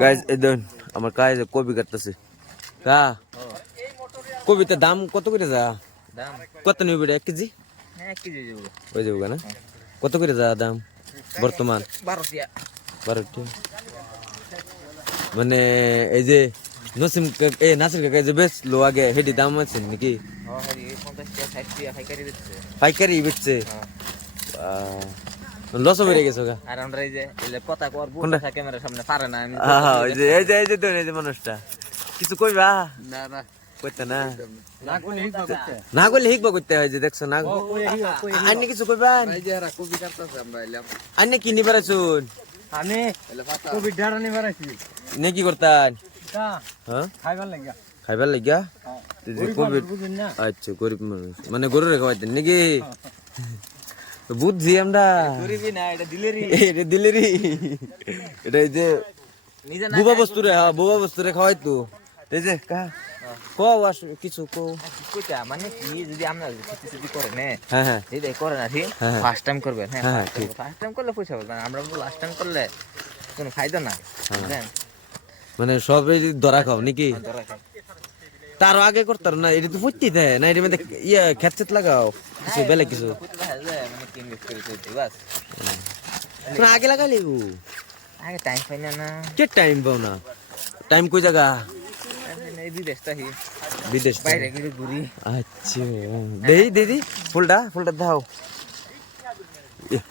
guys এই দেখুন আমার কাজ কপি কাটতেছে কা কবিতার দাম কত করে যা কত নিবি 1 কেজি হয়ে যাবো না কত করে যা দাম বর্তমান 12 মানে এই যে নসিম নাসির কাকা যে বেশ লো আগে হেডি দাম আছে নাকি পাইকারি বেচছে লস বেড়ে গেছে গা আর আমরা এই যে কথা করব ক্যামেরার সামনে পারে না আমি এই যে এই যে মানুষটা কিছু কইবা না না কইতে না না করলে হিকবা করতে হয় যে দেখছো না আইনে কিছু কইবা এই যে এরা কবি কাটতাছে আমরা এলাম আইনে কি নিবার আছুন আমি কবি ডারা নিবার আছি নে কি করতান হ্যাঁ খাইবার লাগিয়া কবি আচ্ছা গরিব মানুষ মানে গরু রেখা পাইতেন নাকি বুঝছি আমরা গরিবই না এটা দিলেরি এটা এই যে বুবা বস্তু রে হ্যাঁ বুবা বস্তু রে খাওয়াই তো এই যে কও কিছু কও কইতা মানে কি যদি আমরা কিছু করে না হ্যাঁ হ্যাঁ যদি করে না ঠিক ফার্স্ট টাইম করবেন হ্যাঁ ফার্স্ট টাইম করলে পয়সা পাবেন আমরা লাস্ট টাইম করলে কোনো ফায়দা না বুঝলেন মানে সবই ধরা খাও নাকি তার আগে করতার না এটা তো ফুটতে দেয় না এর মধ্যে ইয়া খেতচেত লাগাও কিছু বেলে কিছু মানে কি ইনভেস্ট করে দিতে বাস তুমি আগে লাগালি আগে টাইম পাই না কে টাইম পাও না টাইম কই জায়গা এই বিদেশটা হি বিদেশ বাইরে গিয়ে ঘুরি আচ্ছা দেই দিদি ফুলটা দাও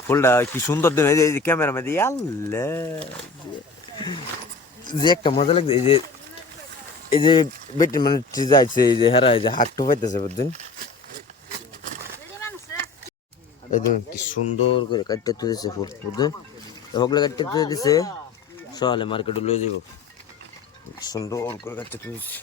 ফুলটা কি সুন্দর দেন এই যে ক্যামেরা মধ্যে আল্লাহ যে একটা মজা লাগছে এই যে বেটি মানে যাইছে এই যে হেরা এই যে হাটটু পাইতেছে বুঝছেন এই দেখুন কি সুন্দর করে কাটতে তুলেছে ফুল বুঝছেন হগলে কাটতে তুলে দিছে সকালে মার্কেটে লয়ে যাব সুন্দর করে কাটতে তুলেছে